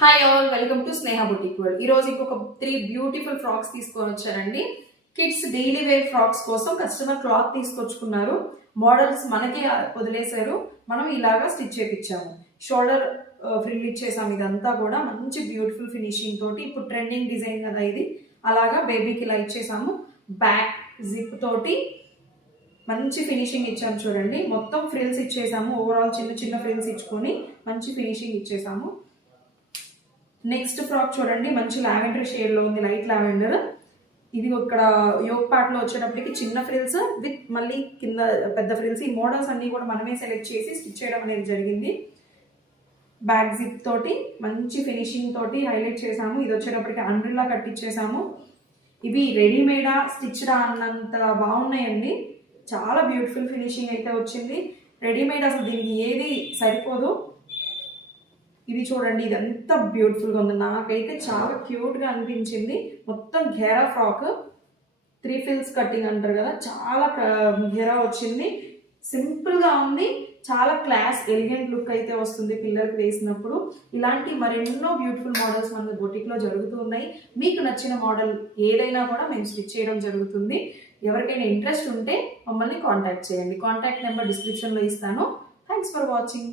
Hi all, welcome to Sneha boutique world. ఈ రోజు ఇంకొక 3 బ్యూటిఫుల్ ఫ్రాక్స్ తీసుకొని వచ్చారండి. కిడ్స్ డైలీ వేర్ ఫ్రాక్స్ కోసం కస్టమర్ క్లాత్ తీసుకొచ్చుకున్నారు. మోడల్స్ మనకి వదిలేశారు, మనం ఇలాగా స్టిచ్ చేయించాము. షోల్డర్ ఫ్రిల్ ఇచ్చేసాము. ఇదంతా కూడా మంచి బ్యూటిఫుల్ ఫినిషింగ్ తోటి, ఇప్పుడు ట్రెండింగ్ డిజైన్ కదా ఇది, అలాగా బేబీకి ఇలా ఇచ్చేసాము. బ్యాక్ జిప్ తోటి మంచి ఫినిషింగ్ ఇచ్చాము. చూడండి, మొత్తం ఫ్రిల్స్ ఇచ్చేసాము. ఓవరాల్ చిన్న చిన్న ఫ్రిల్స్ ఇచ్చుకొని మంచి ఫినిషింగ్ ఇచ్చేసాము. నెక్స్ట్ ఫ్రాక్ చూడండి, మంచి లావెండర్ షేడ్ లో ఉంది, లైట్ లావెండర్. ఇది ఇక్కడ యోక్ పార్ట్ లో వచ్చేటప్పటికి చిన్న ఫ్రిల్స్ విత్ మళ్ళీ కింద పెద్ద ఫ్రిల్స్. ఈ మోడల్స్ అన్ని కూడా మనమే సెలెక్ట్ చేసి స్టిచ్ చేయడం అనేది జరిగింది. బ్యాక్ జిప్ తోటి మంచి ఫినిషింగ్ తోటి హైలైట్ చేసాము. ఇది వచ్చేటప్పటికి అంబ్రెల్లా కట్టించేసాము. ఇవి రెడీమేడా స్టిచ్డా అన్నంత బాగున్నాయండి. చాలా బ్యూటిఫుల్ ఫినిషింగ్ అయితే వచ్చింది. రెడీమేడ్ అసలు దీనికి ఏది సరిపోదు. ఇది చూడండి, ఇది ఎంత బ్యూటిఫుల్గా ఉంది, నాకైతే చాలా క్యూట్గా అనిపించింది. మొత్తం ఘెరా ఫ్రాక్, 3 ఫిల్స్ కటింగ్ అంటారు కదా, చాలా ఘెరా వచ్చింది. సింపుల్గా ఉంది, చాలా క్లాస్ ఎలిగెంట్ లుక్ అయితే వస్తుంది పిల్లలకి వేసినప్పుడు. ఇలాంటి మరెన్నో బ్యూటిఫుల్ మోడల్స్ మన బొటిక్లో జరుగుతూ ఉన్నాయి. మీకు నచ్చిన మోడల్ ఏదైనా కూడా మేము స్టిచ్ చేయడం జరుగుతుంది. ఎవరికైనా ఇంట్రెస్ట్ ఉంటే మమ్మల్ని కాంటాక్ట్ చేయండి. కాంటాక్ట్ నెంబర్ డిస్క్రిప్షన్లో ఇస్తాను. Thanks for watching.